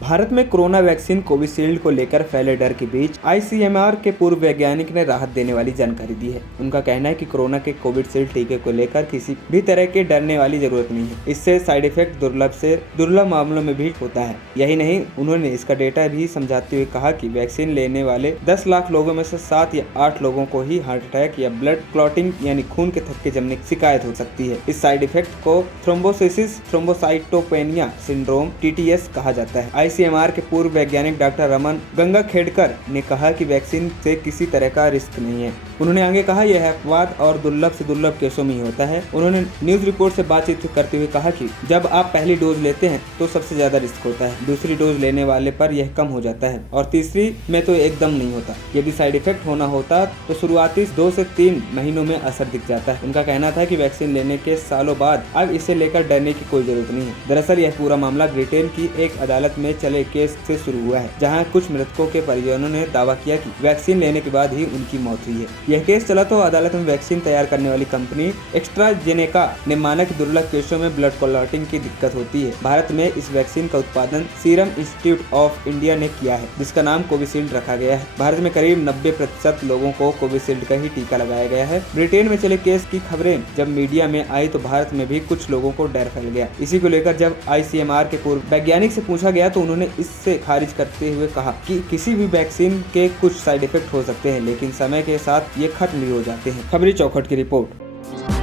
भारत में corona vaccine Covishield को लेकर फैले डर के बीच आईसीएमआर के पूर्व वैज्ञानिक ने राहत देने वाली जानकारी दी है। उनका कहना है कि कोरोना के कोविशील्ड टीके को लेकर किसी भी तरह के डरने वाली जरूरत नहीं है। इससे साइड इफेक्ट दुर्लभ से दुर्लभ मामलों में भी होता है। यही नहीं, उन्होंने इसका डेटा भी समझाते हुए कहा कि वैक्सीन लेने वाले 10 लाख लोगों में से 7 या 8 लोगों को ही हार्ट अटैक या ब्लड क्लॉटिंग यानी खून के थक्के जमने की शिकायत हो सकती है। इस साइड इफेक्ट को थ्रोम्बोसिस थ्रोम्बोसाइटोपेनिया सिंड्रोम (TTS) कहा जाता है। आईसीएमआर के पूर्व वैज्ञानिक डॉक्टर रमन गंगाखेडकर ने कहा कि वैक्सीन से किसी तरह का रिस्क नहीं है। उन्होंने आगे कहा, यह अपवाद और दुर्लभ से दुर्लभ केसों में ही होता है। उन्होंने न्यूज रिपोर्ट से बातचीत करते हुए कहा कि जब आप पहली डोज लेते हैं तो सबसे ज्यादा रिस्क होता है, दूसरी डोज लेने वाले पर यह कम हो जाता है और तीसरी में तो एकदम नहीं होता। यदि साइड इफेक्ट होना होता तो शुरुआती 2 से 3 महीनों में असर दिख जाता है। उनका कहना था कि वैक्सीन लेने के सालों बाद अब इसे लेकर डरने की कोई जरूरत नहीं है। दरअसल यह पूरा मामला ब्रिटेन की एक अदालत में चले केस से शुरू हुआ है, जहां कुछ मृतकों के परिजनों ने दावा किया कि वैक्सीन लेने के बाद ही उनकी मौत हुई है। यह केस चला तो अदालत में वैक्सीन तैयार करने वाली कंपनी एस्ट्राजेनेका ने माना कि दुर्लभ केसों में ब्लड क्लॉटिंग की दिक्कत होती है। भारत में इस वैक्सीन का उत्पादन सीरम इंस्टीट्यूट ऑफ इंडिया ने किया है, जिसका नाम कोविशील्ड रखा गया है। भारत में करीब 90% लोगों को कोविशील्ड का ही टीका लगाया गया है। ब्रिटेन में चले केस की खबरें जब मीडिया में आई तो भारत में भी कुछ लोगों को डर फैल गया। इसी को लेकर जब आईसीएमआर के पूर्व वैज्ञानिक से पूछा गया तो उन्होंने इससे खारिज करते हुए कहा कि किसी भी वैक्सीन के कुछ साइड इफेक्ट हो सकते हैं, लेकिन समय के साथ ये खत्म भी हो जाते हैं। खबरी चौखट की रिपोर्ट।